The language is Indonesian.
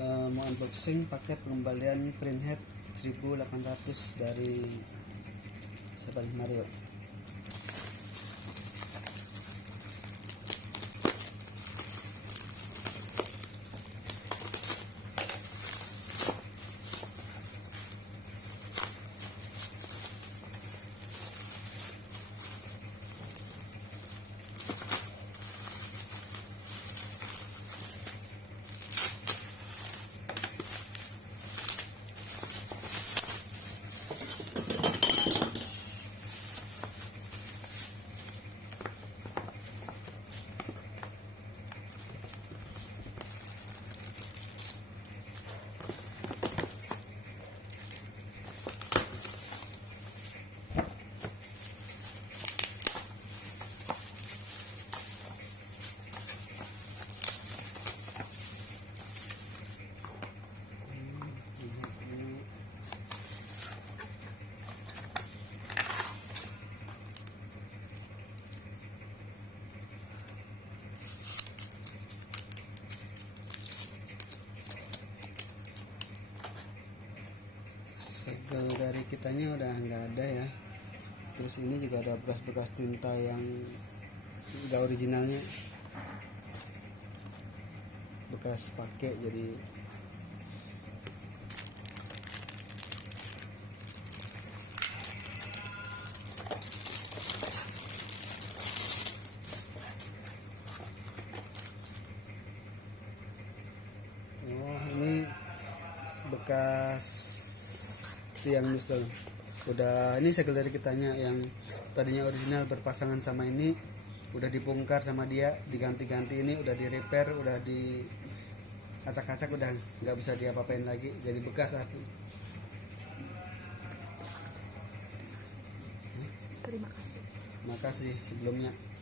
Mau unboxing paket pengembalian printhead 1800 dari siapa nih, Mario. Segel dari kitanya udah nggak ada ya. Terus ini juga ada bekas-bekas tinta yang nggak originalnya, bekas pakai. Jadi ini bekas tiang misal. Udah, ini segel dari kitanya yang tadinya original berpasangan sama ini udah dibongkar sama dia, diganti-ganti. Ini udah di repair, udah di acak-acak, udah nggak bisa diapa-apain lagi, jadi bekas arti. Terima kasih. Makasih sebelumnya.